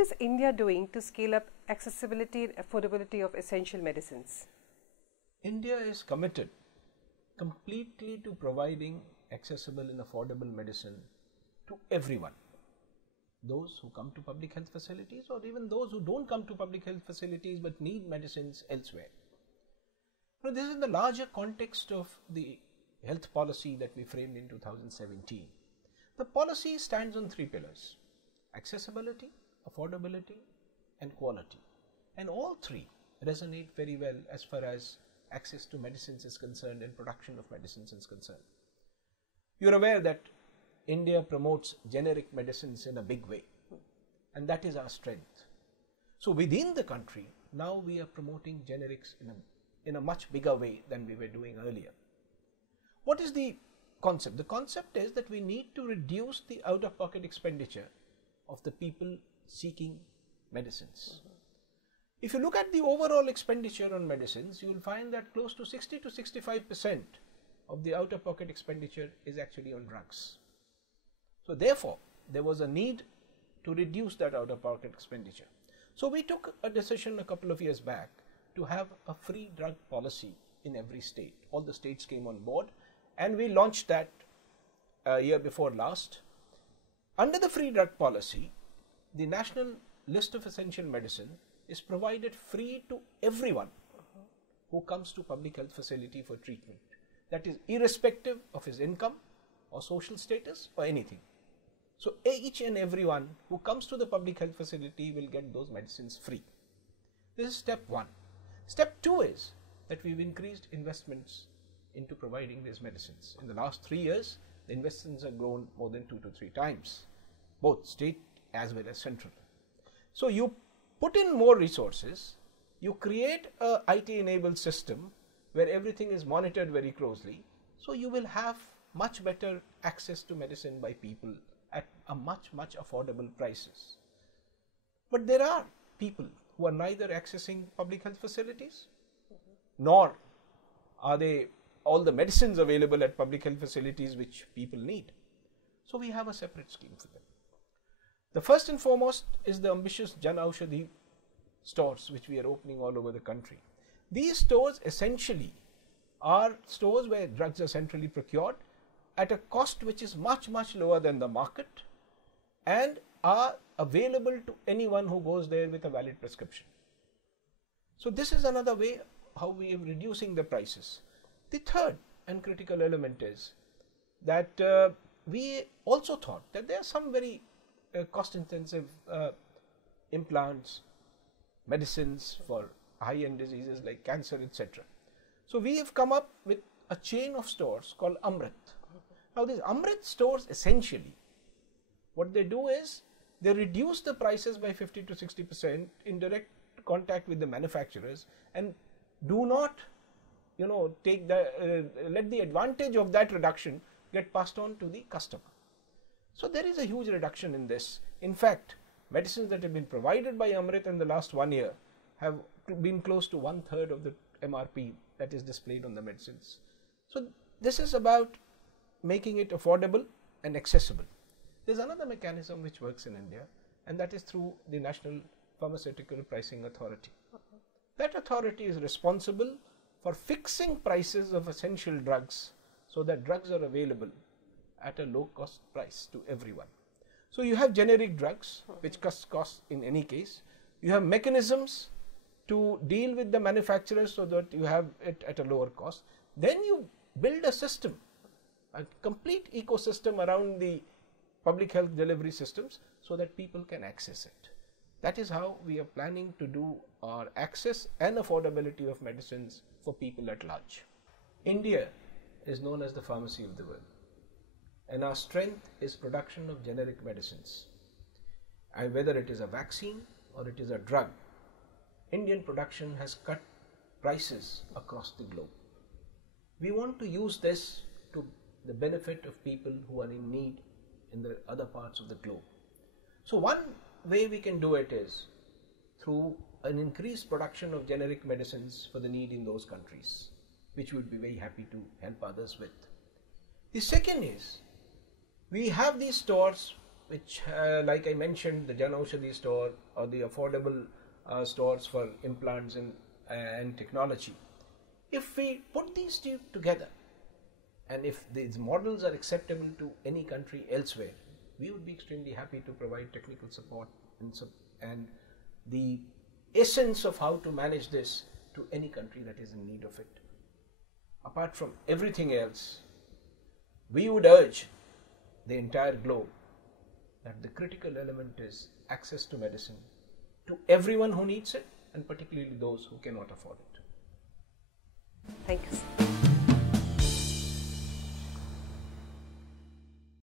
what is India doing to scale up accessibility and affordability of essential medicines? India is committed completely to providing accessible and affordable medicine to everyone. Those who come to public health facilities, or even those who don't come to public health facilities but need medicines elsewhere. Now, this is in the larger context of the health policy that we framed in 2017. The policy stands on three pillars: accessibility, affordability, and quality. And all three resonate very well as far as access to medicines is concerned and production of medicines is concerned. You're aware that India promotes generic medicines in a big way, and that is our strength. So within the country, now we are promoting generics in a much bigger way than we were doing earlier. What is the concept? The concept is that we need to reduce the out-of-pocket expenditure of the people seeking medicines. If you look at the overall expenditure on medicines, you will find that close to 60 to 65% of the out-of-pocket expenditure is actually on drugs. So therefore, there was a need to reduce that out-of-pocket expenditure. So we took a decision a couple of years back to have a free drug policy in every state. All the states came on board, and we launched that year before last. Under the free drug policy, the national list of essential medicine is provided free to everyone who comes to public health facility for treatment. That is irrespective of his income or social status or anything. So each and everyone who comes to the public health facility will get those medicines free. This is step one. Step two is that we've increased investments into providing these medicines. In the last 3 years, the investments have grown more than 2 to 3 times, both state as well as central. So you put in more resources, you create a IT-enabled system where everything is monitored very closely, so you will have much better access to medicine by people at a much affordable prices. But there are people who are neither accessing public health facilities, nor are they all the medicines available at public health facilities which people need. So we have a separate scheme for them. The first and foremost is the ambitious Jan Aushadhi stores which we are opening all over the country. These stores essentially are stores where drugs are centrally procured at a cost which is much lower than the market and are available to anyone who goes there with a valid prescription. So this is another way how we are reducing the prices. The third and critical element is that we also thought that there are some very cost-intensive implants, medicines for high-end diseases like cancer, etc. So we have come up with a chain of stores called Amrit. Now these Amrit stores essentially, what they do is they reduce the prices by 50 to 60% in direct contact with the manufacturers and do not take let the advantage of that reduction get passed on to the customer. So there is a huge reduction in this. In fact, medicines that have been provided by Amrit in the last 1 year have been close to 1/3 of the MRP that is displayed on the medicines. So this is about making it affordable and accessible. There's another mechanism which works in India, and that is through the National Pharmaceutical Pricing Authority. That authority is responsible for fixing prices of essential drugs so that drugs are available at a low cost price to everyone. So you have generic drugs which cost in any case. You have mechanisms to deal with the manufacturers so that you have it at a lower cost. Then you build a system, a complete ecosystem around the public health delivery systems so that people can access it. That is how we are planning to do our access and affordability of medicines for people at large. India is known as the pharmacy of the world, and our strength is production of generic medicines. And whether it is a vaccine or it is a drug, Indian production has cut prices across the globe. We want to use this to the benefit of people who are in need in the other parts of the globe. So one way we can do it is through an increased production of generic medicines for the need in those countries, which we would be very happy to help others with. The second is, we have these stores which like I mentioned, the Jan Aushadhi store or the affordable stores for implants and technology, if we put these two together and if these models are acceptable to any country elsewhere, we would be extremely happy to provide technical support and the essence of how to manage this to any country that is in need of it. Apart from everything else, we would urge the entire globe that the critical element is access to medicine to everyone who needs it, and particularly those who cannot afford it. Thank you, sir.